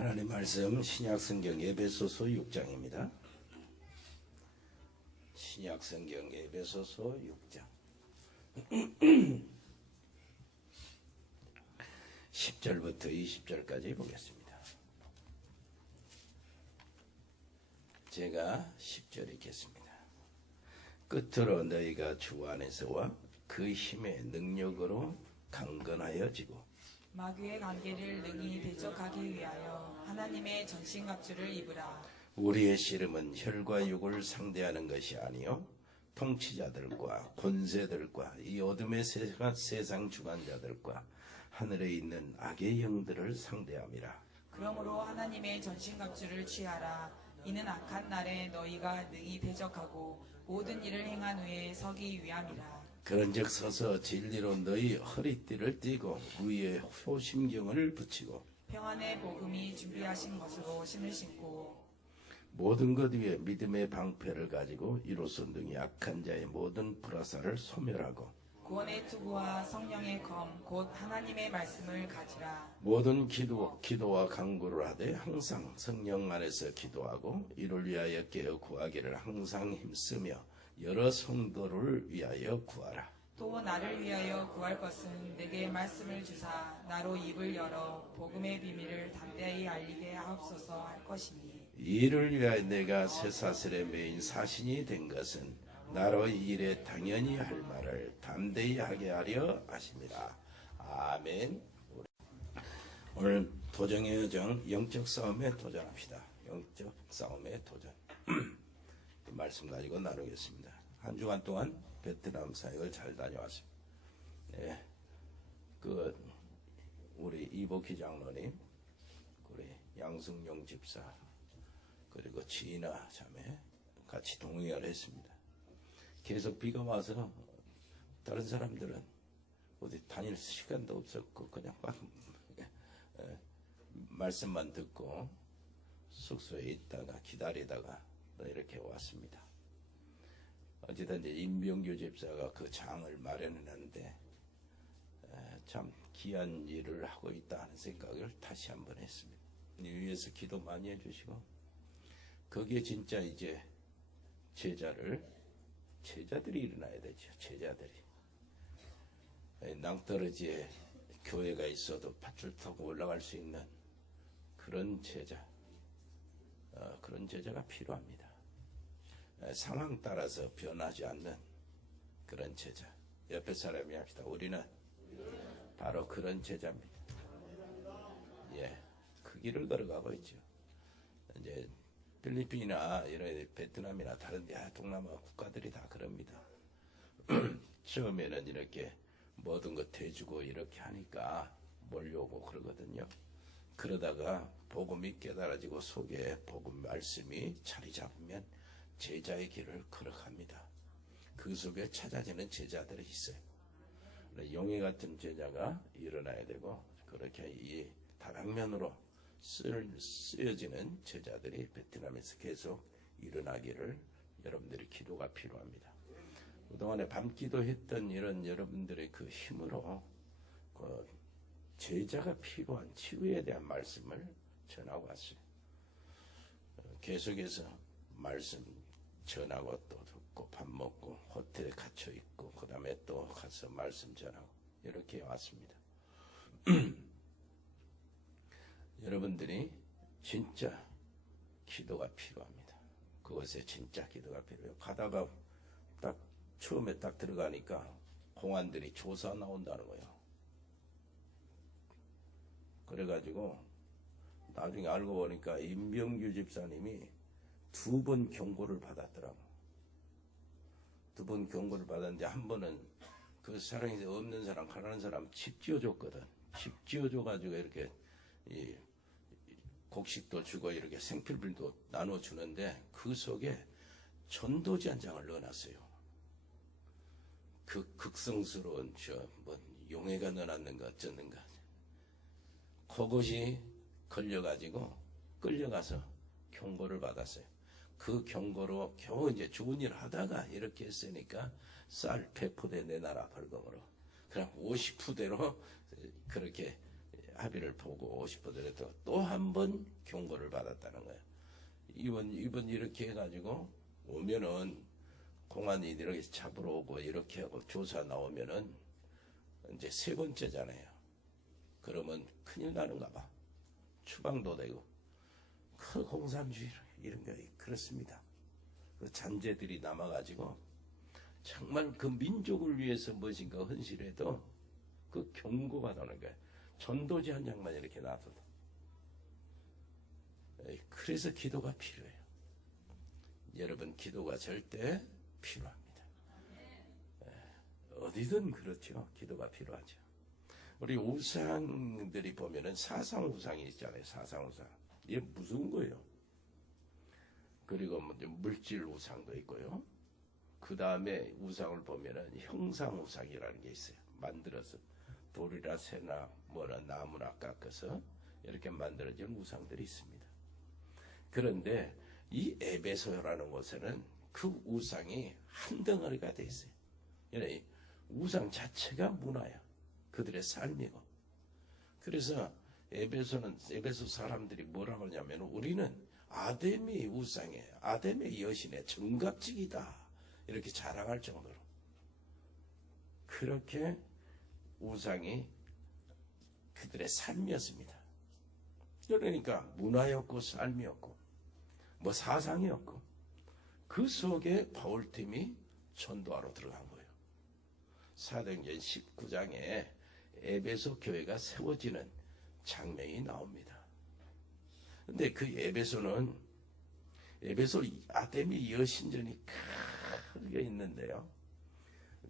하나님 말씀 신약성경 에베소서 6장입니다. 신약성경 에베소서 6장 10절부터 20절까지 보겠습니다. 제가 10절 읽겠습니다. 끝으로 너희가 주 안에서와 그 힘의 능력으로 강건하여지고 마귀의 관계를 능히 대적하기 위하여 하나님의 전신갑주를 입으라. 우리의 씨름은 혈과 육을 상대하는 것이 아니요 통치자들과 권세들과 이 어둠의 세상 주관자들과 하늘에 있는 악의 영들을 상대함이라. 그러므로 하나님의 전신갑주를 취하라. 이는 악한 날에 너희가 능히 대적하고 모든 일을 행한 후에 서기 위함이라. 그런즉 서서 진리로 너희 허리띠를 띠고 위에 효심경을 붙이고 평안의 복음이 준비하신 것으로 신을 신고 모든 것 위에 믿음의 방패를 가지고 이로써 능히 악한 자의 모든 불화살을 소멸하고 구원의 투구와 성령의 검 곧 하나님의 말씀을 가지라. 모든 기도와 간구를 하되 항상 성령 안에서 기도하고 이를 위하여 깨어 구하기를 항상 힘쓰며 여러 성도를 위하여 구하라. 또 나를 위하여 구할 것은 내게 말씀을 주사 나로 입을 열어 복음의 비밀을 담대히 알리게 하옵소서 할 것이니 이를 위하여 내가 쇠사슬에 매인 사신이 된 것은 나로 이 일에 당연히 할 말을 담대히 하게 하려 하심이라. 아멘. 오늘 도정의 여정, 영적 싸움에 도전합시다. 영적 싸움에 도전. 이 말씀 가지고 나누겠습니다. 한 주간 동안 베트남 사역을 잘 다녀왔습니다. 네, 우리 이복희 장로님, 우리 양승용 집사, 그리고 지인아 자매 같이 동행을 했습니다. 계속 비가 와서 다른 사람들은 어디 다닐 시간도 없었고 그냥 막 말씀만 듣고 숙소에 있다가 기다리다가 이렇게 왔습니다. 어쨌든 이제 임병규 집사가 그 장을 마련했는데 참 귀한 일을 하고 있다 하는 생각을 다시 한번 했습니다. 위에서 기도 많이 해주시고 거기에 진짜 이제 제자들이 일어나야 되죠. 제자들이 낭떠러지에 교회가 있어도 밧줄 타고 올라갈 수 있는 그런 제자가 필요합니다. 상황 따라서 변하지 않는 그런 제자. 옆에 사람이 합시다. 우리는 바로 그런 제자입니다. 예, 그 길을 걸어가고 있죠. 이제 필리핀이나 이런 베트남이나 다른 동남아 국가들이 다 그럽니다. 처음에는 이렇게 모든 것 해주고 이렇게 하니까 몰려오고 그러거든요. 그러다가 복음이 깨달아지고 속에 복음 말씀이 자리 잡으면 제자의 길을 걸어갑니다. 그 속에 찾아지는 제자들이 있어요. 용의 같은 제자가 일어나야 되고 그렇게 이 다방면으로 쓰여지는 제자들이 베트남에서 계속 일어나기를 여러분들의 기도가 필요합니다. 그동안에 밤기도 했던 이런 여러분들의 그 힘으로 그 제자가 필요한 치유에 대한 말씀을 전하고 왔어요. 계속해서 말씀 전하고 또 듣고 밥 먹고 호텔에 갇혀 있고 그 다음에 또 가서 말씀 전하고 이렇게 왔습니다. 여러분들이 진짜 기도가 필요합니다. 그것에 진짜 기도가 필요해요. 가다가 처음에 딱 들어가니까 공안들이 조사 나온다는 거예요. 그래가지고 나중에 알고 보니까 임병규 집사님이 2번 경고를 받았더라고. 2번 경고를 받았는데 한 번은 그 사랑이 없는 사람, 가난한 사람 집 지어줬거든. 집 지어줘가지고 이렇게 곡식도 주고 이렇게 생필품도 나눠주는데 그 속에 전도지 한 장을 넣어놨어요. 그 극성스러운 용해가 넣어놨는가 어쩌는가. 그것이 걸려가지고 끌려가서 경고를 받았어요. 그 경고로 겨우 이제 좋은 일 하다가 이렇게 했으니까 쌀 100푸대 내놔라 벌금으로. 그럼 50푸대로 그렇게 합의를 보고 싶어더라도 또 한 번 경고를 받았다는 거예요. 이번 이렇게 해가지고 오면은 공안이 이렇게 잡으러 오고 이렇게 하고 조사 나오면은 이제 세 번째잖아요. 그러면 큰일 나는가 봐. 추방도 되고. 그 공산주의 이런 게 그렇습니다. 그 잔재들이 남아가지고 정말 그 민족을 위해서 무엇인가 헌신해도 그 경고가 나는 거예요. 전도지 한 장만 이렇게 놔둬도. 그래서 기도가 필요해요. 여러분 기도가 절대 필요합니다. 어디든 그렇죠. 기도가 필요하죠. 우리 우상들이 보면은 사상우상이 있잖아요. 사상우상. 이게 무슨 거예요? 그리고 물질 우상도 있고요. 그 다음에 우상을 보면은 형상우상이라는 게 있어요. 만들어서 돌이나 새나 뭐나 나무나 깎아서 이렇게 만들어진 우상들이 있습니다. 그런데 이 에베소라는 곳에는 그 우상이 한 덩어리가 돼 있어요. 그러니까 우상 자체가 문화야. 그들의 삶이고. 그래서 에베소 사람들이 뭐라고 하냐면 우리는 아담의 우상에 아담의 여신의 정각직이다 이렇게 자랑할 정도로 그렇게 우상이 그들의 삶이었습니다. 그러니까 문화였고 삶이었고 뭐 사상이었고 그 속에 바울팀이 전도하러 들어간 거예요. 사도행전 19장에 에베소 교회가 세워지는 장면이 나옵니다. 근데 그 에베소 아데미 여신전이 크게 있는데요.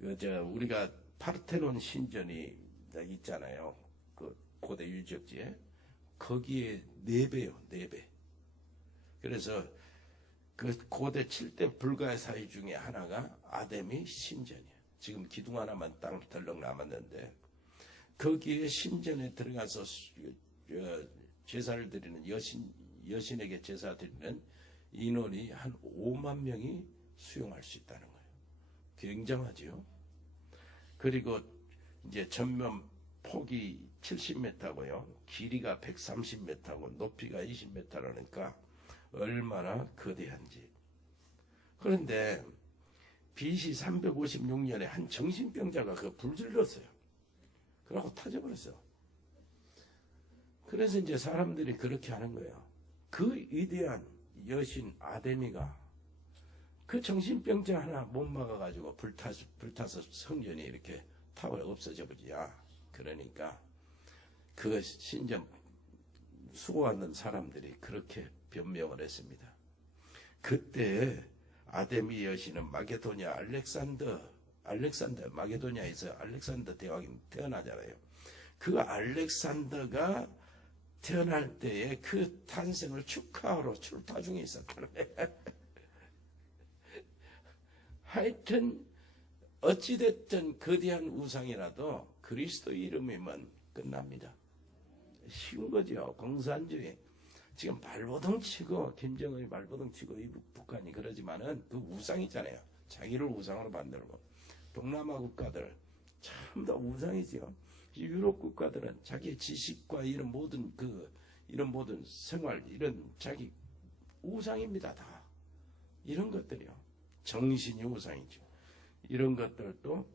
우리가 파르테논 신전이 있잖아요. 그 고대 유적지에 거기에 4배요, 4배. 그래서 그 고대 7대 불가의 사위 중에 하나가 아데미 신전이에요. 지금 기둥 하나만 땅 덜렁 남았는데 거기에 신전에 들어가서 제사를 드리는 여신에게 제사 드리는 인원이 한 5만 명이 수용할 수 있다는 거예요. 굉장하죠. 그리고 이제 전면 폭이 70m고요. 길이가 130m고 높이가 20m라니까 얼마나 거대한지. 그런데 BC 356년에 한 정신병자가 그 불질렀어요. 그러고 터져버렸어요. 그래서 이제 사람들이 그렇게 하는 거예요. 그 위대한 여신 아데미가 그 정신병자 하나 못 막아가지고 불타서 성전이 이렇게 타워 없어져 버리냐. 그러니까 그 신전 수고하는 사람들이 그렇게 변명을 했습니다. 그때 아데미 여신은 마게도냐 알렉산더 마게도냐에서 알렉산더 대왕이 태어나잖아요. 그 알렉산더가 태어날 때에 그 탄생을 축하하러 출타 중에 있었다는 거예요. 하여튼 어찌됐든 거대한 우상이라도 그리스도 이름이면 끝납니다. 쉬운 거죠. 공산주의. 지금 발버둥 치고 김정은이 발버둥 치고 북한이 그러지만은 그 우상이잖아요. 자기를 우상으로 만들고 동남아 국가들 참 다 우상이죠. 유럽 국가들은 자기 지식과 이런 모든 생활 이런 자기 우상입니다. 다 이런 것들이요. 정신이 우상이죠. 이런 것들도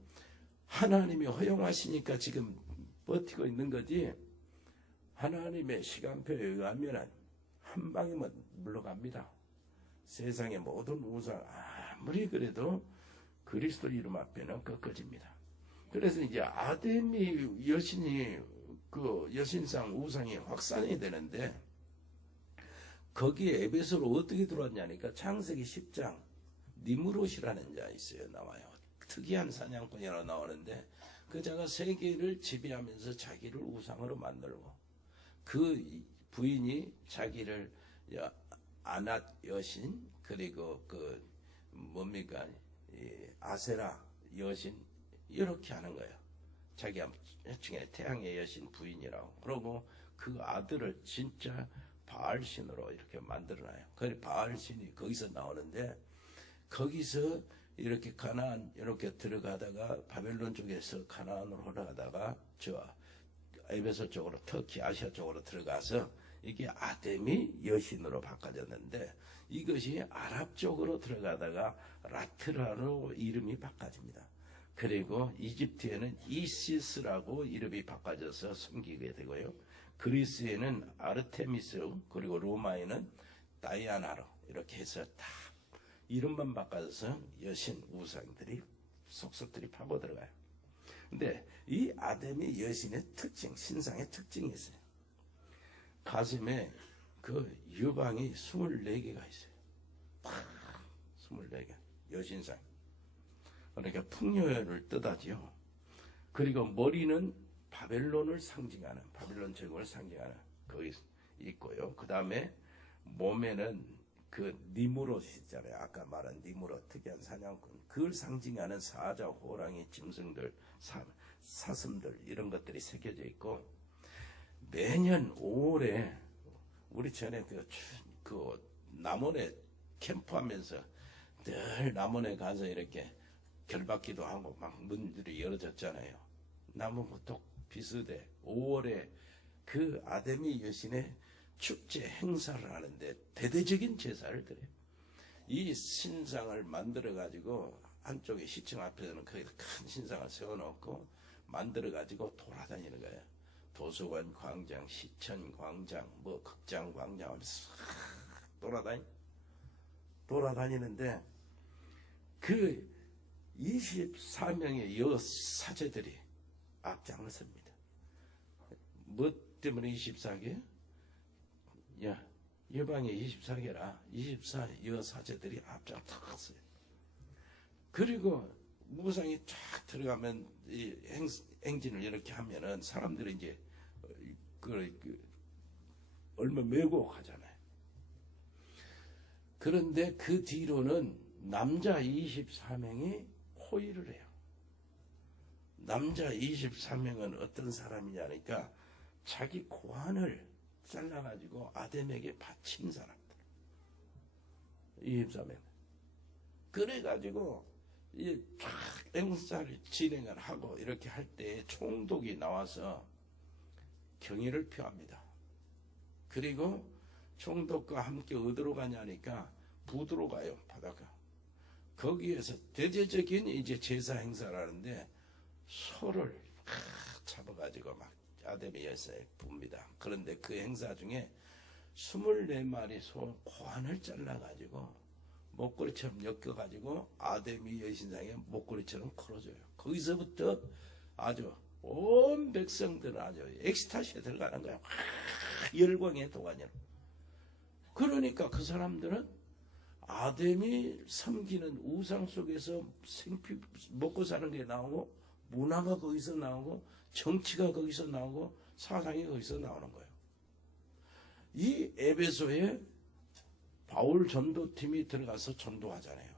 하나님이 허용하시니까 지금 버티고 있는 거지. 하나님의 시간표에 의하면 한 방이면 물러갑니다. 세상의 모든 우상 아무리 그래도 그리스도 이름 앞에는 꺾어집니다. 그래서 이제 아데미 여신이 그 여신상 우상이 확산이 되는데 거기에 에베소로 어떻게 들어왔냐니까 창세기 10장 니무롯이라는 자 있어요. 나와요. 특이한 사냥꾼이라고 나오는데 그 자가 세계를 지배하면서 자기를 우상으로 만들고 그 부인이 자기를 아낫 여신 그리고 그 뭡니까 아세라 여신 이렇게 하는 거예요. 자기가 나중에 태양의 여신 부인이라고. 그러고 그 아들을 진짜 바알신으로 이렇게 만들어놔요. 그 바알신이 거기서 나오는데 거기서 이렇게 가나안 이렇게 들어가다가 바벨론 쪽에서 가나안으로 올라가다가 저 에베소 쪽으로 터키 아시아 쪽으로 들어가서 이게 아데미 여신으로 바꿔졌는데 이것이 아랍 쪽으로 들어가다가 라트라로 이름이 바꿔집니다. 그리고 이집트에는 이시스라고 이름이 바꿔져서 섬기게 되고요. 그리스에는 아르테미스, 그리고 로마에는 다이아나로 이렇게 해서 다 이름만 바꿔서 여신 우상들이 속속들이 파고 들어가요. 근데 이 아데미 여신의 특징, 신상의 특징이 있어요. 가슴에 그 유방이 24개가 있어요. 24개. 여신상. 그러니까 풍요를 뜻하지요. 그리고 머리는 바벨론을 상징하는, 바벨론 제국을 상징하는 거기 있고요. 그 다음에 몸에는 그 니무롯 있잖아요. 아까 말한 니무롯, 특이한 사냥꾼. 그걸 상징하는 사자, 호랑이, 짐승들, 사슴들 이런 것들이 새겨져 있고, 매년 5월에 우리 전에 그 남원에 캠프하면서 늘 남원에 가서 이렇게 결박기도 하고 막 문들이 열어졌잖아요. 나무부터 비슷해. 5월에 그 아데미 여신의 축제 행사를 하는데 대대적인 제사를 드려요. 이 신상을 만들어 가지고 한쪽에 시청 앞에서는 거기다 큰 신상을 세워놓고 만들어 가지고 돌아다니는 거예요. 도서관 광장, 시청 광장, 뭐 극장 광장 하면서 돌아다니는데 그 24명의 여사제들이 앞장을 섭니다. 뭐 때문에 24개? 야, 여방에 24개라 24 여사제들이 앞장 탁 갔어요. 그리고 무상이 쫙 들어가면 이 행진을 이렇게 하면은 사람들이 이제 얼마 메고 가잖아요. 그런데 그 뒤로는 남자 24명이 호위를 해요. 남자 24명은 어떤 사람이냐니까 자기 고환을 잘라가지고 아덴에게 바친 사람들. 24명. 그래가지고 쫙 행사를 진행을 하고 이렇게 할 때 총독이 나와서 경의를 표합니다. 그리고 총독과 함께 어디로 가냐니까 부두로 가요. 바다가. 거기에서 대대적인 이제 제사 행사를 하는데 소를 잡아가지고 막 아데미 여사에 붑니다. 그런데 그 행사 중에 24마리 소 고환을 잘라가지고 목걸이처럼 엮어가지고 아데미 여신상에 목걸이처럼 걸어줘요. 거기서부터 아주 온 백성들은 아주 엑스타시에 들어가는 거야. 열광의 도가니로. 그러니까 그 사람들은 아데미 섬기는 우상 속에서 먹고 사는 게 나오고, 문화가 거기서 나오고, 정치가 거기서 나오고, 사상이 거기서 나오는 거예요. 이 에베소에 바울 전도팀이 들어가서 전도하잖아요.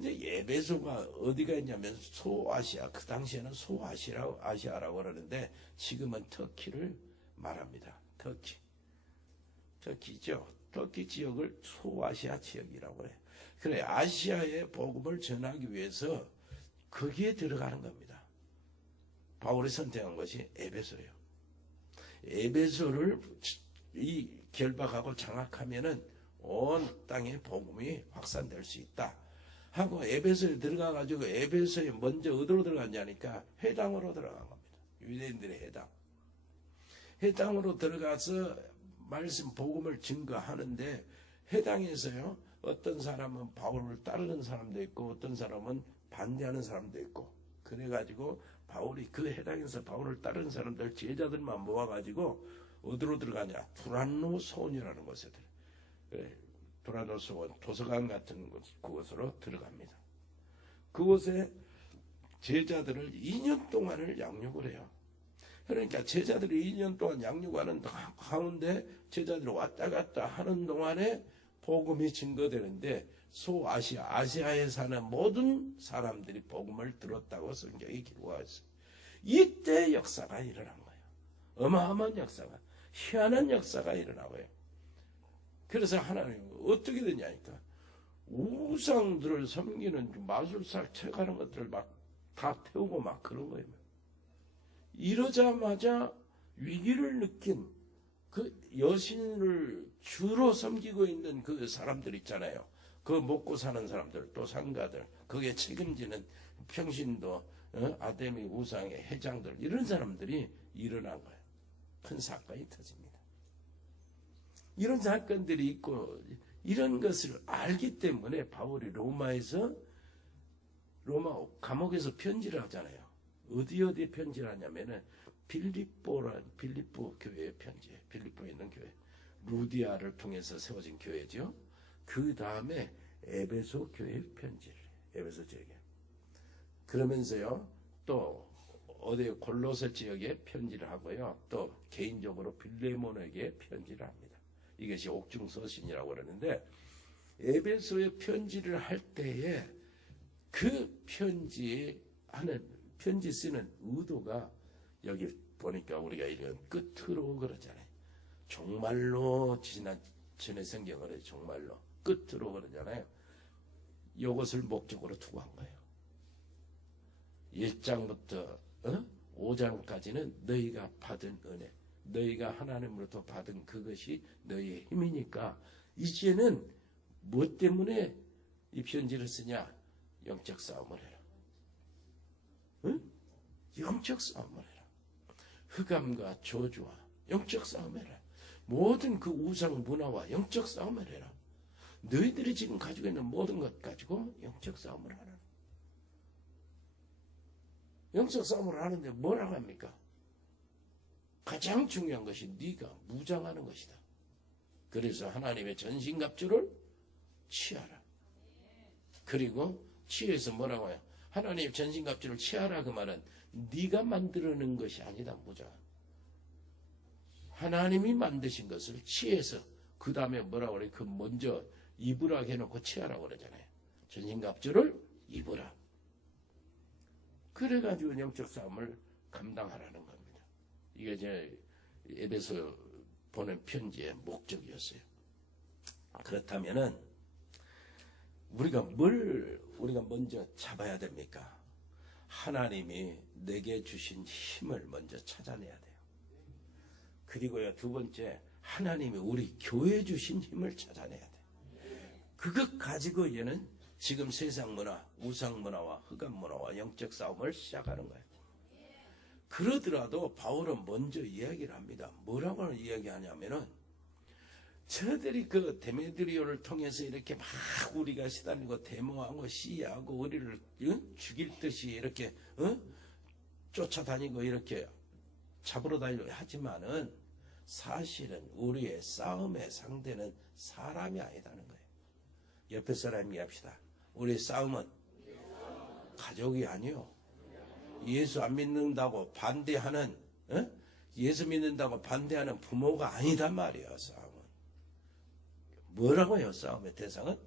이제 에베소가 어디가 있냐면 소아시아, 그 당시에는 소아시아라고 그러는데 지금은 터키를 말합니다. 터키죠. 터키 지역을 소아시아 지역이라고 해요. 그래, 아시아의 복음을 전하기 위해서 거기에 들어가는 겁니다. 바울이 선택한 것이 에베소예요. 에베소를 결박하고 장악하면은 온 땅에 복음이 확산될 수 있다 하고 에베소에 들어가가지고 에베소에 먼저 어디로 들어갔냐니까 회당으로 들어간 겁니다. 유대인들의 회당으로 들어가서 말씀 복음을 증거하는데, 회당에서요 어떤 사람은 바울을 따르는 사람도 있고 어떤 사람은 반대하는 사람도 있고, 그래가지고 바울이 그 회당에서 바울을 따르는 사람들 제자들만 모아가지고 어디로 들어가냐, 두란노소원이라는 곳에 들어가요. 두란노소원 도서관 같은 그곳으로 들어갑니다. 그곳에 제자들을 2년 동안을 양육을 해요. 그러니까 제자들이 2년 동안 양육하는 가운데 제자들이 왔다 갔다 하는 동안에 복음이 증거되는데, 아시아에 사는 모든 사람들이 복음을 들었다고 성경이 기록하고 있어요. 이때 역사가 일어난 거예요. 어마어마한 역사가, 희한한 역사가 일어나고요. 그래서 하나님은 어떻게 되냐니까 우상들을 섬기는 마술사 채가는 것들을 막 다 태우고 막 그런 거예요. 이러자마자 위기를 느낀 그 여신을 주로 섬기고 있는 그 사람들 있잖아요. 그 먹고 사는 사람들, 또 상가들, 거기에 책임지는 평신도, 아데미 우상의 회장들, 이런 사람들이 일어난 거예요. 큰 사건이 터집니다. 이런 사건들이 있고 이런 것을 알기 때문에 바울이 로마 감옥에서 편지를 하잖아요. 어디 편지를 하냐면은 빌립보 교회의 편지예요. 빌립보에 있는 교회. 루디아를 통해서 세워진 교회죠. 그 다음에 에베소 교회의 편지를 해요. 에베소 지역에. 그러면서요, 또 어디 골로새 지역에 편지를 하고요. 또 개인적으로 빌레몬에게 편지를 합니다. 이것이 옥중서신이라고 그러는데, 에베소에 편지를 할 때에 그 편지 쓰는 의도가 여기 보니까 우리가 이런 끝으로 그러잖아요. 정말로 전에 성경을 정말로 끝으로 그러잖아요. 이것을 목적으로 두고 한 거예요. 1장부터 5장까지는 너희가 받은 은혜, 너희가 하나님으로부터 받은 그것이 너희의 힘이니까 이제는 무엇 때문에 이 편지를 쓰냐? 영적 싸움을 해라. 응? 영적 싸움을 해라. 흑암과 저주와 영적 싸움을 해라. 모든 그 우상 문화와 영적 싸움을 해라. 너희들이 지금 가지고 있는 모든 것 가지고 영적 싸움을 하라. 영적 싸움을 하는데 뭐라고 합니까? 가장 중요한 것이 네가 무장하는 것이다. 그래서 하나님의 전신갑주를 취하라. 그리고 취해서 뭐라고 해요? 하나님의 전신갑주를 취하라. 그 말은 네가 만들어낸 것이 아니다. 무장. 하나님이 만드신 것을 취해서 그 다음에 뭐라고 그래? 그 먼저 입으라 해놓고 취하라고 그러잖아요. 전신갑주를 입으라. 그래가지고 영적 싸움을 감당하라는 겁니다. 이게 이제 에베소 보낸 편지의 목적이었어요. 그렇다면은 우리가 먼저 잡아야 됩니까? 하나님이 내게 주신 힘을 먼저 찾아내야 돼요. 그리고요, 두 번째, 하나님이 우리 교회 주신 힘을 찾아내야 돼요. 그것 가지고 얘는 지금 세상 문화, 우상 문화와 흑암 문화와 영적 싸움을 시작하는 거예요. 그러더라도 바울은 먼저 이야기를 합니다. 뭐라고 이야기하냐면은 저들이 그 데메드리오를 통해서 이렇게 막 우리가 시달리고 데모하고 시해하고 우리를 죽일 듯이 이렇게 쫓아다니고 이렇게 잡으러 다니려 하지만은 사실은 우리의 싸움의 상대는 사람이 아니다는 거예요. 옆에 사람 이해합시다. 우리의 싸움은 가족이 아니요. 예수 안 믿는다고 반대하는, 예수 믿는다고 반대하는 부모가 아니단 말이에요. 싸움은. 뭐라고 해요? 싸움의 대상은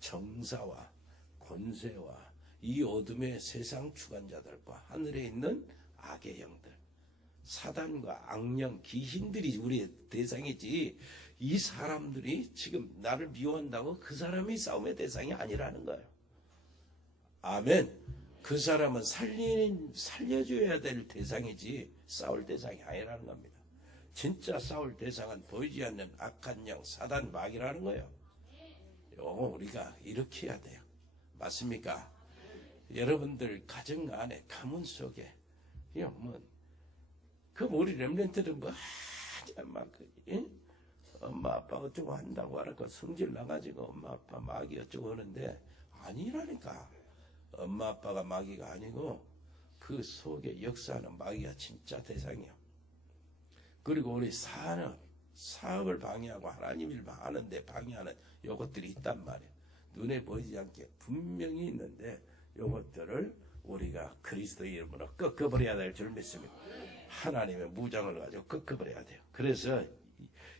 정사와 권세와 이 어둠의 세상 주관자들과 하늘에 있는 악의 영들, 사단과 악령, 귀신들이 우리의 대상이지, 이 사람들이 지금 나를 미워한다고 그 사람이 싸움의 대상이 아니라는 거예요. 아멘. 그 사람은 살려줘야 될 대상이지 싸울 대상이 아니라는 겁니다. 진짜 싸울 대상은 보이지 않는 악한 영, 사단, 마귀라는 거예요. 이거 우리가 이렇게 해야 돼요. 맞습니까? 여러분들 가정 안에, 가문 속에, 우리 렘넌트들은 엄마 아빠 어쩌고 한다고 하니까 성질 나가지고 엄마 아빠 마귀 어쩌고 하는데 아니라니까. 엄마 아빠가 마귀가 아니고 그 속에 역사하는 마귀가 진짜 대상이요. 그리고 우리 사업을 방해하고 하나님 일 하는데 방해하는 요것들이 있단 말이에요. 눈에 보이지 않게 분명히 있는데 요것들을 우리가 그리스도의 이름으로 꺾어버려야 될 줄 믿습니다. 하나님의 무장을 가지고 꺾어버려야 돼요. 그래서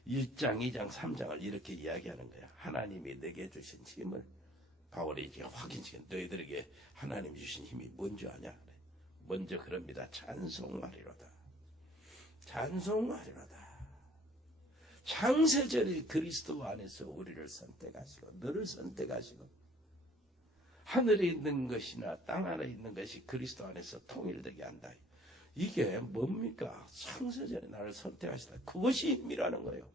1장, 2장, 3장을 이렇게 이야기하는 거예요. 하나님이 내게 주신 힘을 바울이 이제 확인시켜. 너희들에게 하나님 주신 힘이 뭔지 아냐? 먼저 그럽니다. 찬송하리로다. 찬송하리로다. 창세전에 그리스도 안에서 우리를 선택하시고 너를 선택하시고 하늘에 있는 것이나 땅 안에 있는 것이 그리스도 안에서 통일되게 한다. 이게 뭡니까? 창세전에 나를 선택하시다. 그것이 힘이라는 거예요.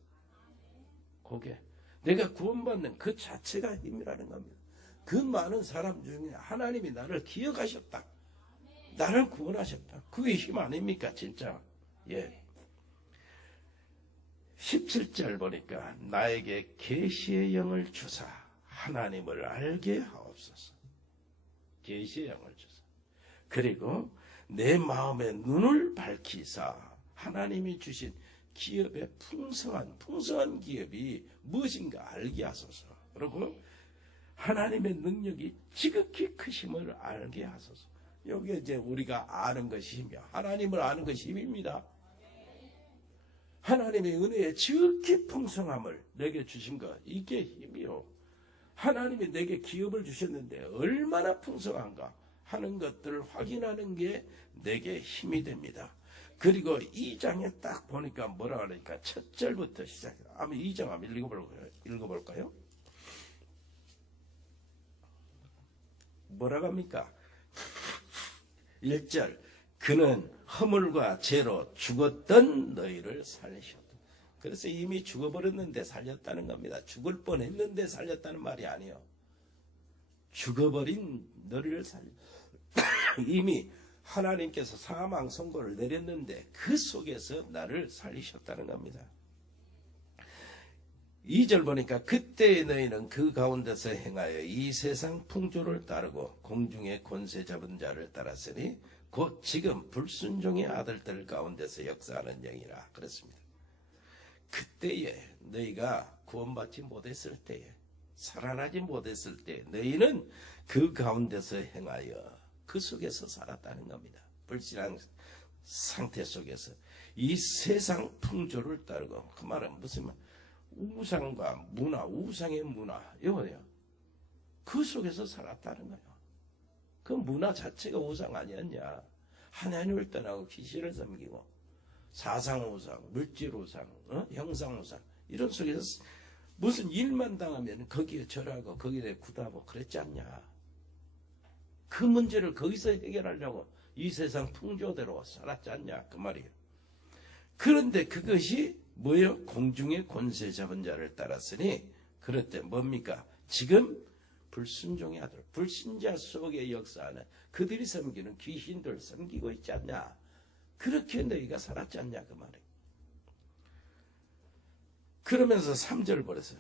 그게 내가 구원받는 그 자체가 힘이라는 겁니다. 그 많은 사람 중에 하나님이 나를 기억하셨다. 나를 구원하셨다. 그게 힘 아닙니까? 진짜. 예. 17절 보니까 나에게 계시의 영을 주사 하나님을 알게 하옵소서. 계시의 영을 주사. 그리고 내 마음의 눈을 밝히사 하나님이 주신 기업의 풍성한 기업이 무엇인가 알게 하소서. 그리고 하나님의 능력이 지극히 크심을 알게 하소서. 여기에 이제 우리가 아는 것이 힘이야. 하나님을 아는 것이 힘입니다. 하나님의 은혜의 지극히 풍성함을 내게 주신 것, 이게 힘이요. 하나님이 내게 기업을 주셨는데 얼마나 풍성한가 하는 것들을 확인하는 게 내게 힘이 됩니다. 그리고 2장에 딱 보니까 뭐라 그러니까 첫 절부터 시작해요. 한번 2장 한번 읽어볼까요? 뭐라고 합니까? 1절 그는 허물과 죄로 죽었던 너희를 살리셨다. 그래서 이미 죽어버렸는데 살렸다는 겁니다. 죽을 뻔했는데 살렸다는 말이 아니에요. 죽어버린 너희를 이미 하나님께서 사망 선고를 내렸는데 그 속에서 나를 살리셨다는 겁니다. 2절 보니까 그때의 너희는 그 가운데서 행하여 이 세상 풍조를 따르고 공중의 권세 잡은 자를 따랐으니 곧 지금 불순종의 아들들 가운데서 역사하는 영이라 그랬습니다. 그때에 너희가 구원받지 못했을 때에 살아나지 못했을 때 너희는 그 가운데서 행하여 그 속에서 살았다는 겁니다. 불신앙 상태 속에서 이 세상 풍조를 따르고, 그 말은 무슨 말? 우상과 문화, 우상의 문화, 이거예요. 그 속에서 살았다는 거예요. 그 문화 자체가 우상 아니었냐? 하나님을 떠나고 귀신을 섬기고 사상우상, 물질우상, 형상우상 이런 속에서 무슨 일만 당하면 거기에 절하고 거기에 굳하고 그랬지 않냐? 그 문제를 거기서 해결하려고 이 세상 풍조대로 살았지 않냐? 그 말이에요. 그런데 그것이 뭐예요? 공중의 권세 잡은 자를 따랐으니 그럴 때 뭡니까? 지금 불순종의 아들, 불신자 속에 역사하는 그들이 섬기는 귀신들 섬기고 있지 않냐? 그렇게 너희가 살았지 않냐? 그 말이에요. 그러면서 3절 보세요.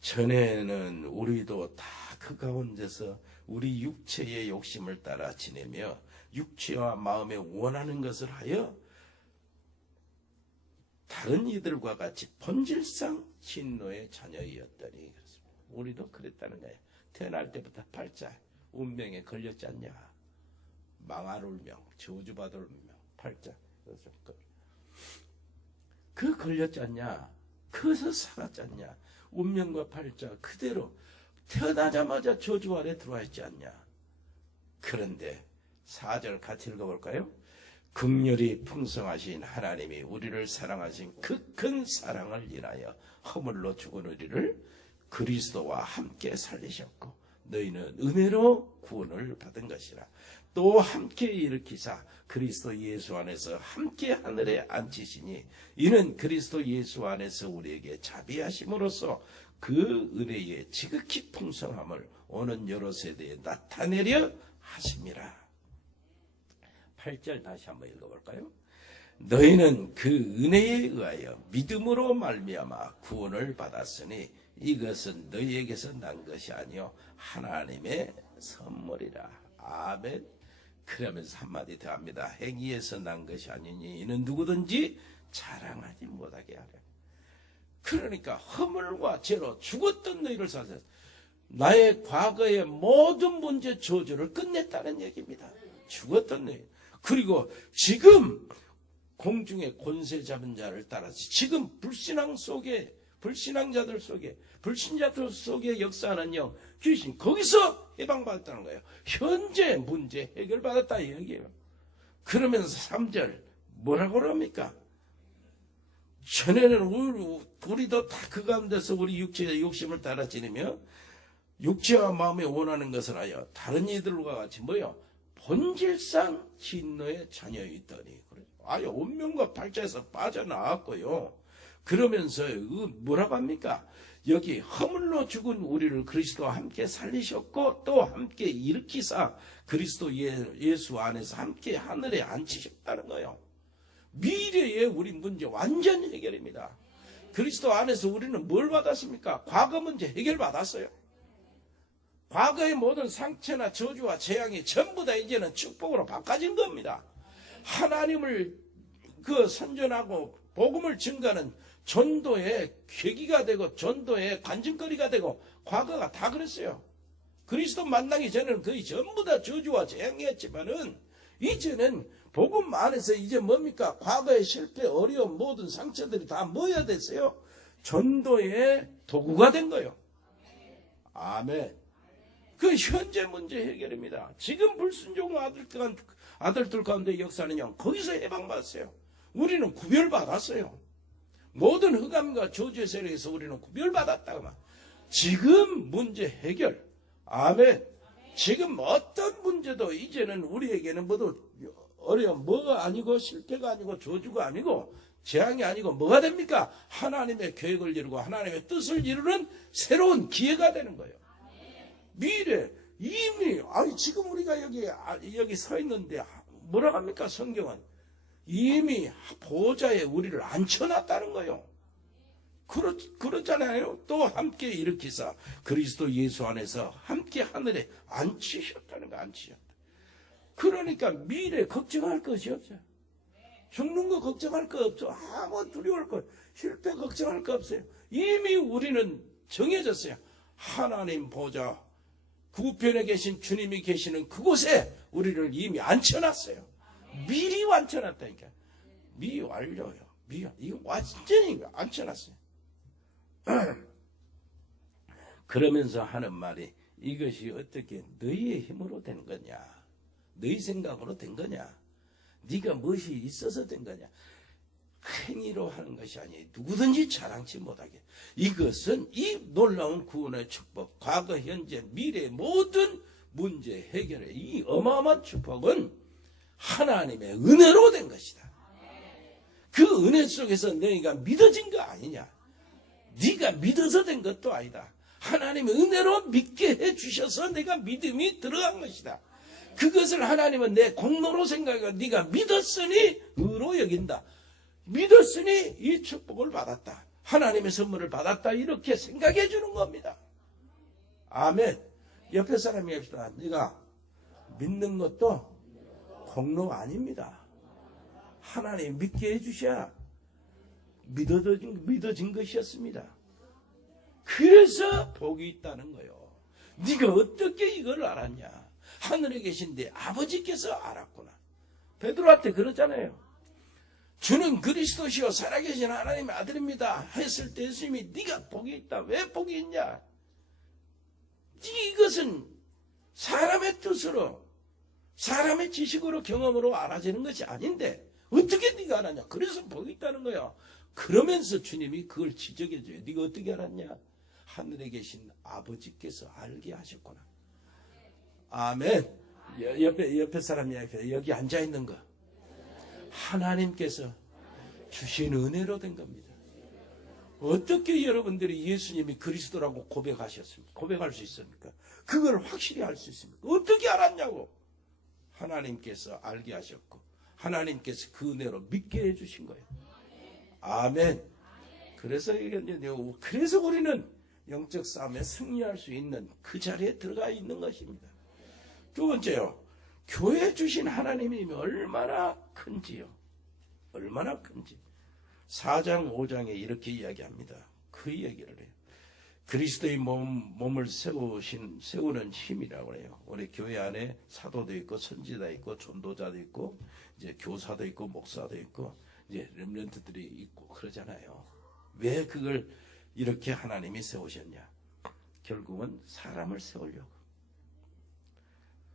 전에는 우리도 다 그 가운데서 우리 육체의 욕심을 따라 지내며 육체와 마음에 원하는 것을 하여 다른 이들과 같이 본질상 진노의 자녀이었더니 그렇습니다. 우리도 그랬다는 거예요. 태어날 때부터 팔자 운명에 걸렸지 않냐? 망할 운명, 저주받을 운명, 팔자. 그 걸렸지 않냐? 그래서 살았지 않냐? 운명과 팔자 그대로 태어나자마자 저주 아래 들어와 있지 않냐? 그런데 4절 같이 읽어볼까요? 긍휼이 풍성하신 하나님이 우리를 사랑하신 그 큰 사랑을 인하여 허물로 죽은 우리를 그리스도와 함께 살리셨고 너희는 은혜로 구원을 받은 것이라. 또 함께 일으키사 그리스도 예수 안에서 함께 하늘에 앉히시니 이는 그리스도 예수 안에서 우리에게 자비하심으로써 그 은혜의 지극히 풍성함을 오는 여러 세대에 나타내려 하심이라. 8절 다시 한번 읽어볼까요? 너희는 그 은혜에 의하여 믿음으로 말미암아 구원을 받았으니 이것은 너희에게서 난 것이 아니요 하나님의 선물이라. 아멘. 그러면서 한마디 더 합니다. 행위에서 난 것이 아니니 이는 누구든지 자랑하지 못하게 하려. 그러니까 허물과 죄로 죽었던 너희를 살려 나의 과거의 모든 문제 저주를 끝냈다는 얘기입니다. 죽었던 너희. 그리고 지금 공중의 권세 잡은 자를 따라서 지금 불신앙자들 속에 불신자들 속에 역사하는 영 귀신 거기서 해방받았다는 거예요. 현재 문제 해결받았다 이 얘기예요. 그러면서 3절 뭐라고 그럽니까? 전에는 우리도 다 그 가운데서 우리 육체의 욕심을 따라 지내며 육체와 마음에 원하는 것을 하여 다른 이들과 같이 뭐요? 본질상 진노의 자녀이더니 아예 운명과 팔자에서 빠져나왔고요. 그러면서 뭐라고 합니까? 여기 허물로 죽은 우리를 그리스도와 함께 살리셨고 또 함께 일으키사 그리스도 예수 안에서 함께 하늘에 앉히셨다는 거예요. 미래의 우리 문제 완전 해결입니다. 그리스도 안에서 우리는 뭘 받았습니까? 과거 문제 해결받았어요. 과거의 모든 상처나 저주와 재앙이 전부 다 이제는 축복으로 바꿔진 겁니다. 하나님을 선전하고 복음을 증거하는 전도의 계기가 되고 전도의 관증거리가 되고 과거가 다 그랬어요. 그리스도 만나기 전에는 거의 전부 다 저주와 재앙이었지만은 이제는 복음 안에서 이제 뭡니까? 과거의 실패, 어려움, 모든 상처들이 다 뭐야 됐어요? 전도의 도구가 된 거예요. 아멘. 그 현재 문제 해결입니다. 지금 불순종 아들들 가운데 역사는요, 거기서 해방받았어요. 우리는 구별받았어요. 모든 흑암과 저주의 세력에서 우리는 구별받았다고 말. 지금 문제 해결. 아멘. 지금 어떤 문제도 이제는 우리에게는 모두 어려움, 뭐가 아니고 실패가 아니고 저주가 아니고 재앙이 아니고 뭐가 됩니까? 하나님의 계획을 이루고 하나님의 뜻을 이루는 새로운 기회가 되는 거예요. 미래 이미 지금 우리가 여기 서 있는데 뭐라고 합니까? 성경은 이미 보좌에 우리를 앉혀놨다는 거예요. 그렇잖아요. 또 함께 일으키사 그리스도 예수 안에서 함께 하늘에 앉히셨다는 거. 앉히셨다. 그러니까 미래 걱정할 것이 없어요. 죽는 거 걱정할 거 없죠. 아무 두려울 거, 실패 걱정할 거 없어요. 이미 우리는 정해졌어요. 하나님 보좌 구편에 계신 주님이 계시는 그곳에 우리를 이미 앉혀놨어요. 미리 앉혀놨다니까. 미리 완료요. 이거 완전히 앉혀놨어요. 그러면서 하는 말이 이것이 어떻게 너희의 힘으로 된 거냐? 너희 생각으로 된 거냐? 네가 무엇이 있어서 된 거냐? 행위로 하는 것이 아니에요. 누구든지 자랑치 못하게. 이것은 이 놀라운 구원의 축복, 과거, 현재, 미래의 모든 문제 해결의 이 어마어마한 축복은 하나님의 은혜로 된 것이다. 그 은혜 속에서 너희가 믿어진 거 아니냐? 네가 믿어서 된 것도 아니다. 하나님의 은혜로 믿게 해주셔서 내가 믿음이 들어간 것이다. 그것을 하나님은 내 공로로 생각하고 네가 믿었으니 의로 여긴다. 믿었으니 이 축복을 받았다. 하나님의 선물을 받았다. 이렇게 생각해 주는 겁니다. 아멘. 옆에 사람이 합시다. 네가 믿는 것도 공로 아닙니다. 하나님 믿게 해주셔야 믿어진 것이었습니다. 그래서 복이 있다는 거예요. 네가 어떻게 이걸 알았냐? 하늘에 계신 네 아버지께서 알았구나. 베드로한테 그러잖아요. 주는 그리스도시요 살아계신 하나님의 아들입니다 했을 때 예수님이 네가 복이 있다. 왜 복이 있냐? 이것은 사람의 뜻으로 사람의 지식으로 경험으로 알아지는 것이 아닌데 어떻게 네가 알았냐? 그래서 복이 있다는 거야. 그러면서 주님이 그걸 지적해줘요. 네가 어떻게 알았냐? 하늘에 계신 아버지께서 알게 하셨구나. 아멘. 옆에 사람 여기 앉아있는 거 하나님께서 주신 은혜로 된 겁니다. 어떻게 여러분들이 예수님이 그리스도라고 고백할 수 있습니까? 그걸 확실히 알 수 있습니까? 어떻게 알았냐고. 하나님께서 알게 하셨고 하나님께서 그 은혜로 믿게 해주신 거예요. 아멘. 그래서 우리는 영적 싸움에 승리할 수 있는 그 자리에 들어가 있는 것입니다. 두 번째요. 교회 주신 하나님이 얼마나 큰지요. 얼마나 큰지. 4장 5장에 이렇게 이야기합니다. 그 얘기를 해요. 그리스도의 몸을 세우는 힘이라고 해요. 우리 교회 안에 사도도 있고 선지자 있고 전도자도 있고 이제 교사도 있고 목사도 있고 이제 렘넌트들이 있고 그러잖아요. 왜 그걸 이렇게 하나님이 세우셨냐? 결국은 사람을 세우려고.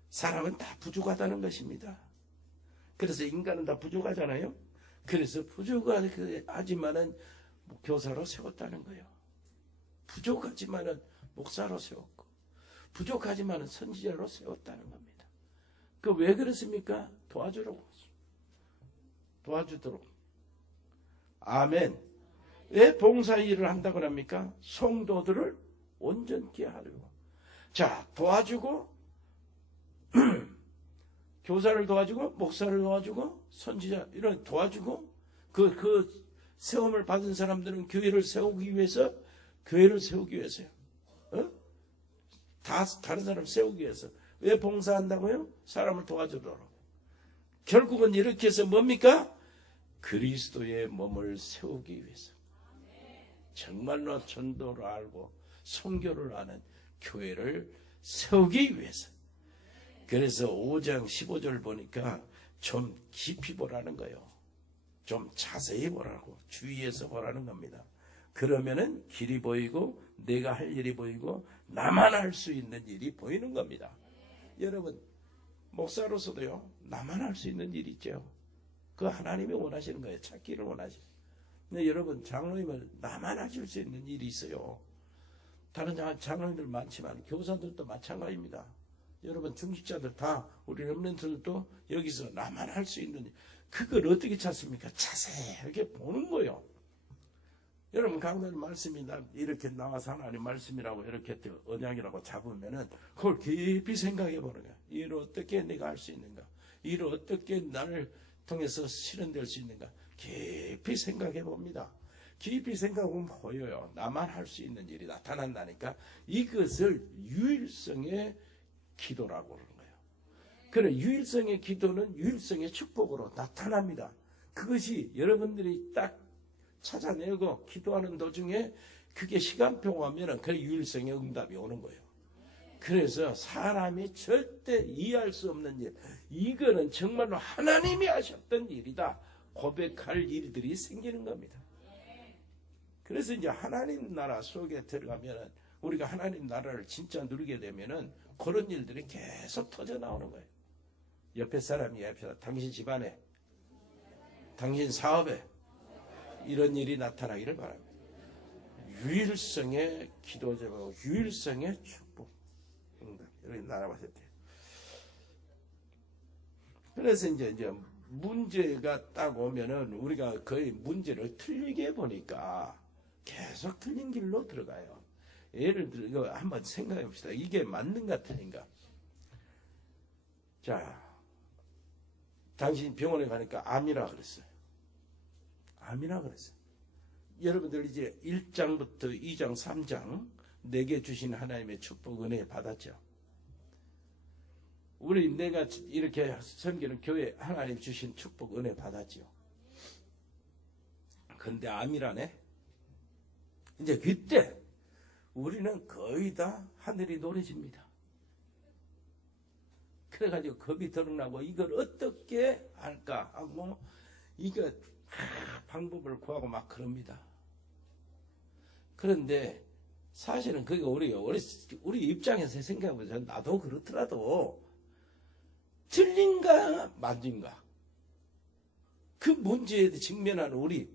사람은 다 부족하다는 것입니다. 그래서 인간은 다 부족하잖아요. 그래서 부족하지만은 교사로 세웠다는 거예요. 부족하지만은 목사로 세웠고 부족하지만은 선지자로 세웠다는 겁니다. 그 왜 그렇습니까? 도와주도록. 아멘. 왜 봉사일을 한다고 합니까? 성도들을 온전케 하려고. 자, 도와주고 교사를 도와주고 목사를 도와주고 선지자 이런 도와주고 그 세움을 받은 사람들은 교회를 세우기 위해서요. 다 다른 사람 세우기 위해서. 왜 봉사한다고요? 사람을 도와주도록. 결국은 이렇게 해서 뭡니까? 그리스도의 몸을 세우기 위해서. 정말로 전도를 알고 선교를 아는 교회를 세우기 위해서. 그래서 5장 15절 보니까 좀 깊이 보라는 거예요. 좀 자세히 보라고, 주의해서 보라는 겁니다. 그러면은 길이 보이고 내가 할 일이 보이고 나만 할 수 있는 일이 보이는 겁니다. 여러분, 목사로서도요, 나만 할 수 있는 일이 있죠. 그 하나님이 원하시는 거예요. 찾기를 원하시는. 근데 여러분, 장로님은 나만 하실 수 있는 일이 있어요. 다른 장로님들 많지만 교사들도 마찬가지입니다. 여러분, 중직자들 다, 우리 렘넌트들도 여기서 나만 할 수 있는 일, 그걸 어떻게 찾습니까? 자세하게 보는 거예요. 여러분, 강단의 말씀이 이렇게 나와서 하나님 말씀이라고 이렇게 언약이라고 잡으면은 그걸 깊이 생각해 보는 거야. 이를 어떻게 내가 할 수 있는가? 이를 어떻게 나를 통해서 실현될 수 있는가? 깊이 생각해 봅니다. 깊이 생각하면 보여요. 나만 할 수 있는 일이 나타난다니까. 이것을 유일성의 기도라고 그러는 거예요. 그래, 유일성의 기도는 유일성의 축복으로 나타납니다. 그것이 여러분들이 딱 찾아내고 기도하는 도중에 그게 시간표가 오면은 그 유일성의 응답이 오는 거예요. 그래서 사람이 절대 이해할 수 없는 일, 이거는 정말로 하나님이 하셨던 일이다 고백할 일들이 생기는 겁니다. 그래서 이제 하나님 나라 속에 들어가면은, 우리가 하나님 나라를 진짜 누리게 되면은 그런 일들이 계속 터져 나오는 거예요. 옆에 사람이 옆에서 당신 집안에, 당신 사업에 이런 일이 나타나기를 바랍니다. 유일성의 기도 제목, 유일성의 축복, 응답, 여기 나눠봤을 때. 그래서 이제 문제가 딱 오면은 우리가 거의 문제를 틀리게 보니까 계속 틀린 길로 들어가요. 예를 들어 이거 한번 생각해 봅시다. 이게 맞는가 틀린가? 자, 당신 병원에 가니까 암이라 그랬어요. 암이라 그랬어요. 여러분들 이제 1장부터 2장, 3장 내게 주신 하나님의 축복 은혜 받았죠. 내가 이렇게 섬기는 교회 하나님 주신 축복 은혜 받았죠. 근데 암이라네. 이제 그때 우리는 거의 다 하늘이 노래집니다. 그래가지고 겁이 드러나고 이걸 어떻게 할까 하고 이거 방법을 구하고 막 그럽니다. 그런데 사실은 그게 우리 입장에서 생각해보자. 나도 그렇더라도 틀린가 맞은가, 그 문제에 직면하는 우리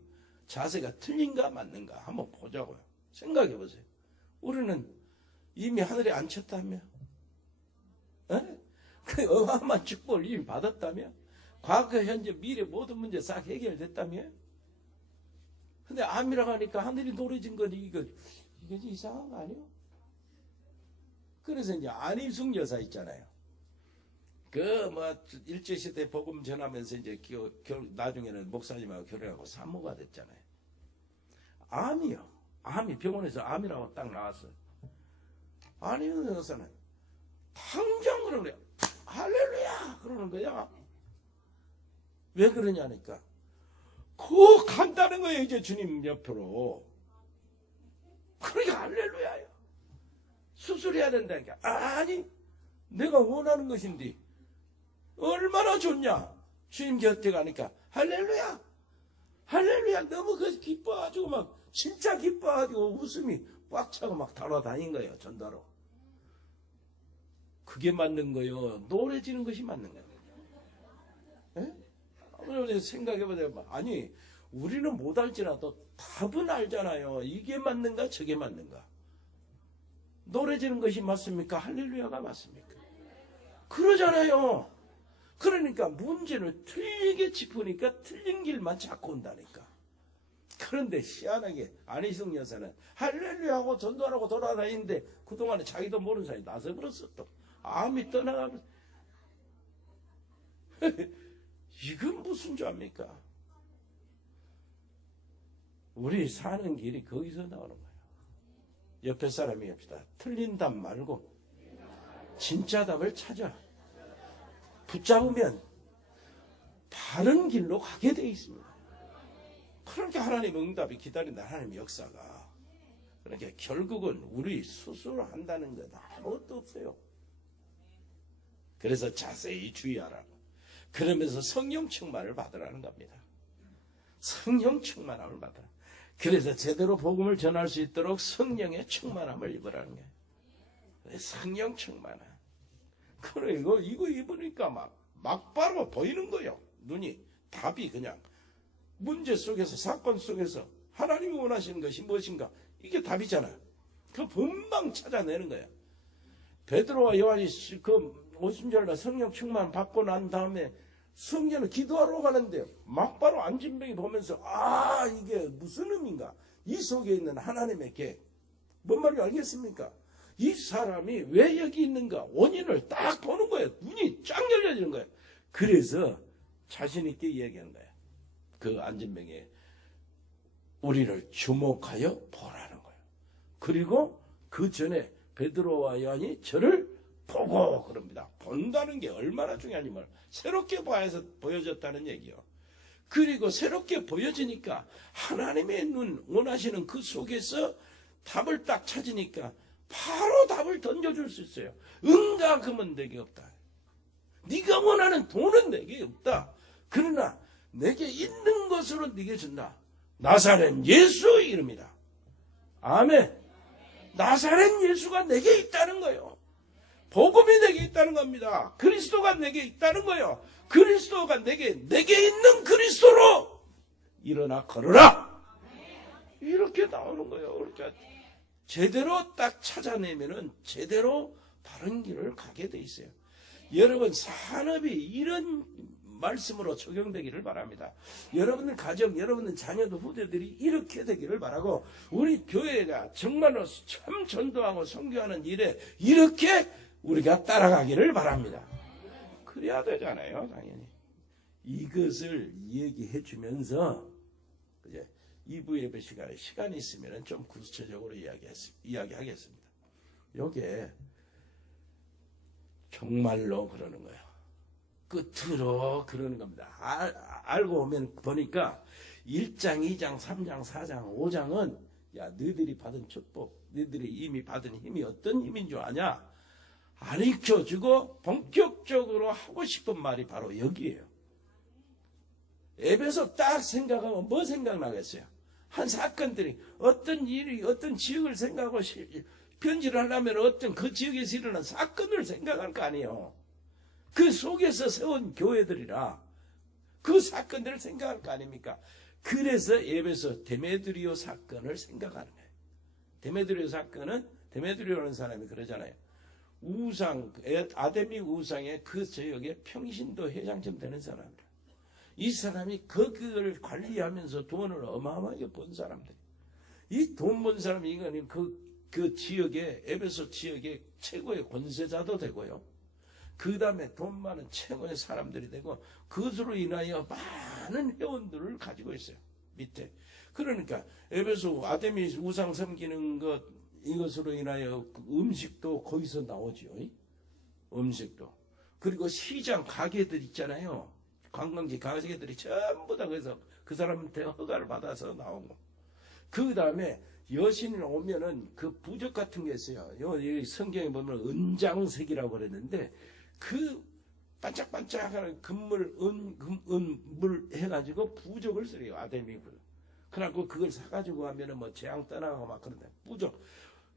자세가 틀린가 맞는가 한번 보자고요. 생각해보세요. 우리는 이미 하늘에 앉혔다며, 그 어마어마한 축복을 이미 받았다며, 과거, 현재, 미래 모든 문제 싹 해결됐다며. 근데 암이라고 하니까 하늘이 노래진 거니 이거 이상한 거 아니에요? 그래서 이제 안희숙 여사 있잖아요. 일제시대 복음 전하면서 이제 나중에는 목사님하고 결혼하고 산모가 됐잖아요. 암이요. 암이 병원에서 암이라고 딱 나왔어요. 안희숙 여사는 당장 그러는 거야. 할렐루야! 그러는 거야. 왜 그러냐니까. 그 간다는 거예요, 이제 주님 옆으로. 그러니까 할렐루야요. 수술해야 된다니까. 아니, 내가 원하는 것인데 얼마나 좋냐. 주님 곁에 가니까 할렐루야, 할렐루야. 너무 기뻐가지고 막 진짜 기뻐가지고 웃음이 꽉 차고 막 달아다닌 거예요, 전도로. 그게 맞는 거예요. 노래 지는 것이 맞는 거예요. 생각해보세요. 아니, 우리는 못 알지라도 답은 알잖아요. 이게 맞는가 저게 맞는가. 노래 지는 것이 맞습니까? 할렐루야가 맞습니까? 그러잖아요. 그러니까 문제를 틀리게 짚으니까 틀린 길만 자꾸 온다니까. 그런데 희한하게 안희숙 여사는 할렐루야 하고 전도하라고 돌아다니는데 그동안에 자기도 모르는 사이에 나서 버렸어. 또 암이 떠나가면서 이건 무슨 죄입니까? 우리 사는 길이 거기서 나오는 거예요. 옆에 사람이 합시다. 틀린 답 말고 진짜 답을 찾아 붙잡으면 바른 길로 가게 되어 있습니다. 그러니까 하나님 응답이 기다린다. 하나님의 역사가. 그러니까 결국은 우리 스스로 한다는 것 아무것도 없어요. 그래서 자세히 주의하라고. 그러면서 성령 충만을 받으라는 겁니다. 성령 충만함을 받으라. 그래서 제대로 복음을 전할 수 있도록 성령의 충만함을 입으라는 거예요. 성령 충만함. 그리고 이거 입으니까 막 바로 보이는 거예요. 눈이. 답이 그냥 문제 속에서, 사건 속에서 하나님이 원하시는 것이 무엇인가? 이게 답이잖아요. 그 금방 찾아내는 거예요. 베드로와 요한이 그 오순절날 성령 충만 받고 난 다음에 성전을 기도하러 가는데요. 막바로 안진뱅이 보면서 이게 무슨 의미인가? 이 속에 있는 하나님의 계획. 뭔 말인지 알겠습니까? 이 사람이 왜 여기 있는가? 원인을 딱 보는 거예요. 눈이 쫙 열려지는 거예요. 그래서 자신 있게 이야기하는 거예요. 그 안진뱅이 우리를 주목하여 보라는 거예요. 그리고 그 전에 베드로와 요한이 저를 보고 그럽니다. 본다는 게 얼마나 중요하냐면 새롭게 보여졌다는 얘기요. 그리고 새롭게 보여지니까 하나님의 눈 원하시는 그 속에서 답을 딱 찾으니까 바로 답을 던져줄 수 있어요. 응가 금은 내게 없다. 네가 원하는 돈은 내게 없다. 그러나 내게 있는 것으로 네게 준다. 나사렛 예수 이름이다. 아멘. 나사렛 예수가 내게 있다는 거예요. 복음이 내게 있다는 겁니다. 그리스도가 내게 있다는 거예요. 그리스도가 내게 있는 그리스도로 일어나 걸어라. 이렇게 나오는 거예요. 그러니까 제대로 딱 찾아내면은 제대로 바른 길을 가게 돼 있어요. 여러분 산업이 이런 말씀으로 적용되기를 바랍니다. 여러분들 가정, 여러분들 자녀도 후대들이 이렇게 되기를 바라고 우리 교회가 정말로 참 전도하고 선교하는 일에 이렇게 우리가 따라가기를 바랍니다. 그래야 되잖아요, 당연히. 이것을 얘기해 주면서 이제 2부 예배 시간이 있으면 좀 구체적으로 이야기하겠습니다. 요게 정말로 그러는 거예요. 끝으로 그러는 겁니다. 알고 보니까 1장, 2장, 3장, 4장, 5장은 야 너희들이 받은 축복, 너희들이 이미 받은 힘이 어떤 힘인 줄 아냐? 가르쳐주고 본격적으로 하고 싶은 말이 바로 여기에요. 앱에서 딱 생각하면 뭐 생각나겠어요? 한 사건들이 어떤 일이 어떤 지역을 생각하고 편지를 하려면 어떤 그 지역에서 일어난 사건을 생각할 거 아니에요. 그 속에서 세운 교회들이라 그 사건들을 생각할 거 아닙니까? 그래서 앱에서 데메드리오 사건을 생각하는 거예요. 데메드리오 사건은 데메드리오라는 사람이 그러잖아요. 우상, 아데미 우상의 그 지역에 평신도 회장쯤 되는 사람이에요. 이 사람이 그걸 관리하면서 돈을 어마어마하게 번 사람들. 이 돈 번 사람이 이거는 그 지역에, 에베소 지역의 최고의 권세자도 되고요. 그 다음에 돈 많은 최고의 사람들이 되고, 그것으로 인하여 많은 회원들을 가지고 있어요. 밑에. 그러니까, 에베소 아데미 우상 섬기는 이것으로 인하여 음식도 거기서 나오죠. 음식도. 그리고 시장 가게들 있잖아요. 관광지 가게들이 전부 다 거기서 그 사람한테 허가를 받아서 나오고. 그 다음에 여신이 오면은 그 부적 같은 게 있어요. 여기 성경에 보면 은장색이라고 그랬는데 그 반짝반짝하는 금물, 은물 해가지고 부적을 쓰래요. 아데미 부적. 그래갖고 그걸 사가지고 하면은 뭐 재앙 떠나가고 막 그런다. 부적.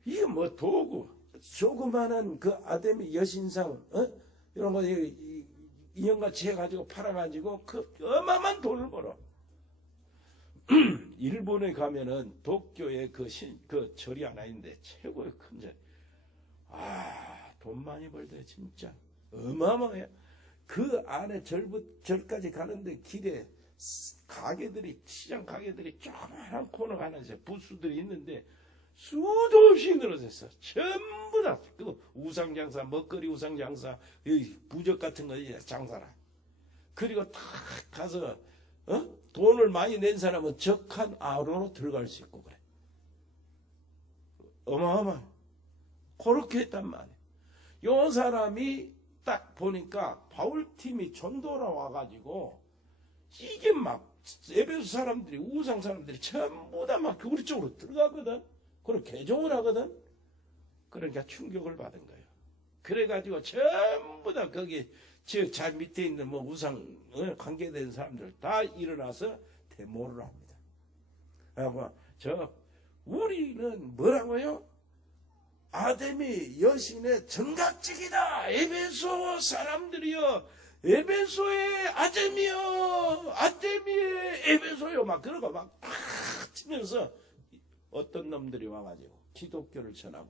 이게 뭐 도구, 조그마한 그 아데미 여신상, 이런 거 인형같이 해가지고 팔아가지고 그 어마어마한 돈을 벌어. 일본에 가면은 도쿄에 그 절이 하나 있는데 최고의 큰 절. 돈 많이 벌대 진짜. 어마어마해. 그 안에 절까지 가는데 길에 가게들이, 시장 가게들이 조그마한 코너가 하나 있어요. 부스들이 있는데 수도 없이 늘어졌어. 전부 다. 그 우상장사, 먹거리 우상장사, 부적 같은 거 장사라. 그리고 탁 가서 돈을 많이 낸 사람은 적한 안으로 들어갈 수 있고 그래. 어마어마. 그렇게 했단 말이야. 요 사람이 딱 보니까 바울팀이 전도라 와가지고 이게 막 에베소 사람들이, 우상 사람들이 전부 다 막 우리 쪽으로 들어가거든. 그리고 개종을 하거든. 그러니까 충격을 받은 거예요. 그래가지고 전부 다 거기 잘 밑에 있는 뭐 우상 관계된 사람들 다 일어나서 데모를 합니다. 그리고 우리는 뭐라고요? 아데미 여신의 정각직이다. 에베소 사람들이여, 에베소의 아데미여, 아데미의 에베소요. 막 그러고 막 팍 치면서 어떤 놈들이 와가지고 기독교를 전하고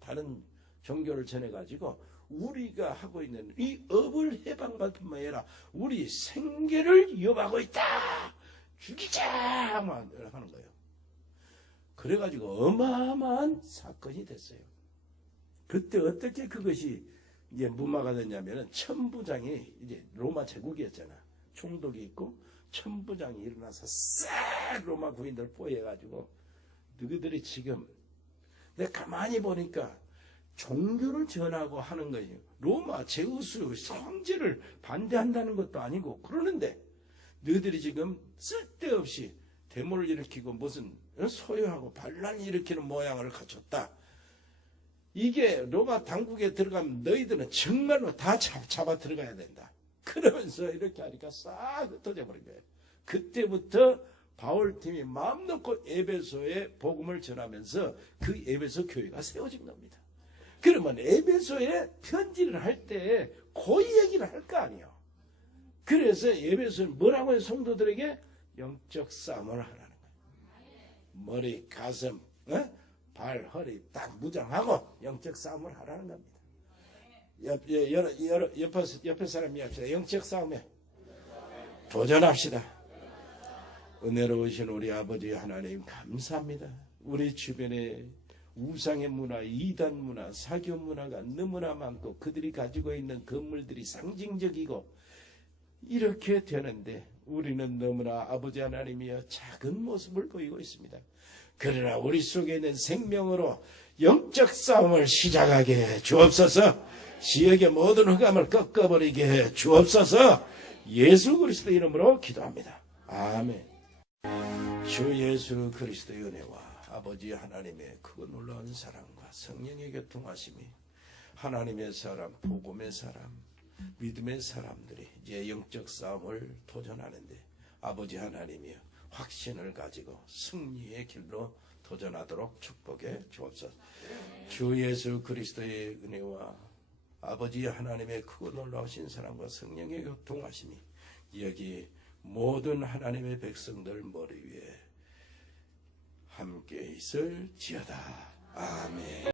다른 종교를 전해가지고 우리가 하고 있는 이 업을 해방받을 뿐만 아니라 우리 생계를 위협하고 있다. 죽이자! 막 하는 거예요. 그래가지고 어마어마한 사건이 됐어요. 그때 어떻게 그것이 이제 무마가 됐냐면은 천부장이 이제 로마 제국이었잖아. 총독이 있고 천부장이 일어나서 싹 로마 군인들 뽀해가지고 너희들이 지금 내가 가만히 보니까 종교를 전하고 하는 거예요. 로마 제우스 황제를 반대한다는 것도 아니고 그러는데 너희들이 지금 쓸데없이 데모를 일으키고 무슨 소요하고 반란을 일으키는 모양을 갖췄다. 이게 로마 당국에 들어가면 너희들은 정말로 다 잡아 들어가야 된다. 그러면서 이렇게 하니까 싹 흩어져 버린 거예요. 그때부터 바울팀이 마음 놓고 에베소에 복음을 전하면서 그 에베소 교회가 세워진 겁니다. 그러면 에베소에 편지를 할 때 고이 얘기를 할 거 아니에요. 그래서 에베소는 뭐라고 해요? 성도들에게 영적 싸움을 하라는 거예요. 머리, 가슴, 발, 허리 딱 무장하고 영적 싸움을 하라는 겁니다. 옆에 사람이 합시다. 영적 싸움에 도전합시다. 은혜로우신 우리 아버지 하나님 감사합니다. 우리 주변에 우상의 문화, 이단 문화, 사교 문화가 너무나 많고 그들이 가지고 있는 건물들이 상징적이고 이렇게 되는데 우리는 너무나 아버지 하나님이여 작은 모습을 보이고 있습니다. 그러나 우리 속에 있는 생명으로 영적 싸움을 시작하게 해 주옵소서. 지역의 모든 흑암을 꺾어버리게 해 주옵소서. 예수 그리스도 이름으로 기도합니다. 아멘. 주 예수 그리스도의 은혜와 아버지 하나님의 크고 놀라운 사랑과 성령의 교통하심이 하나님의 사람, 복음의 사람, 믿음의 사람들이 이제 영적 싸움을 도전하는데 아버지 하나님이여 확신을 가지고 승리의 길로 도전하도록 축복해 주옵소서. 주 예수 그리스도의 은혜와 아버지 하나님의 크고 놀라우신 사랑과 성령의 교통하심이 여기 모든 하나님의 백성들 머리 위에 함께 있을지어다. 아멘.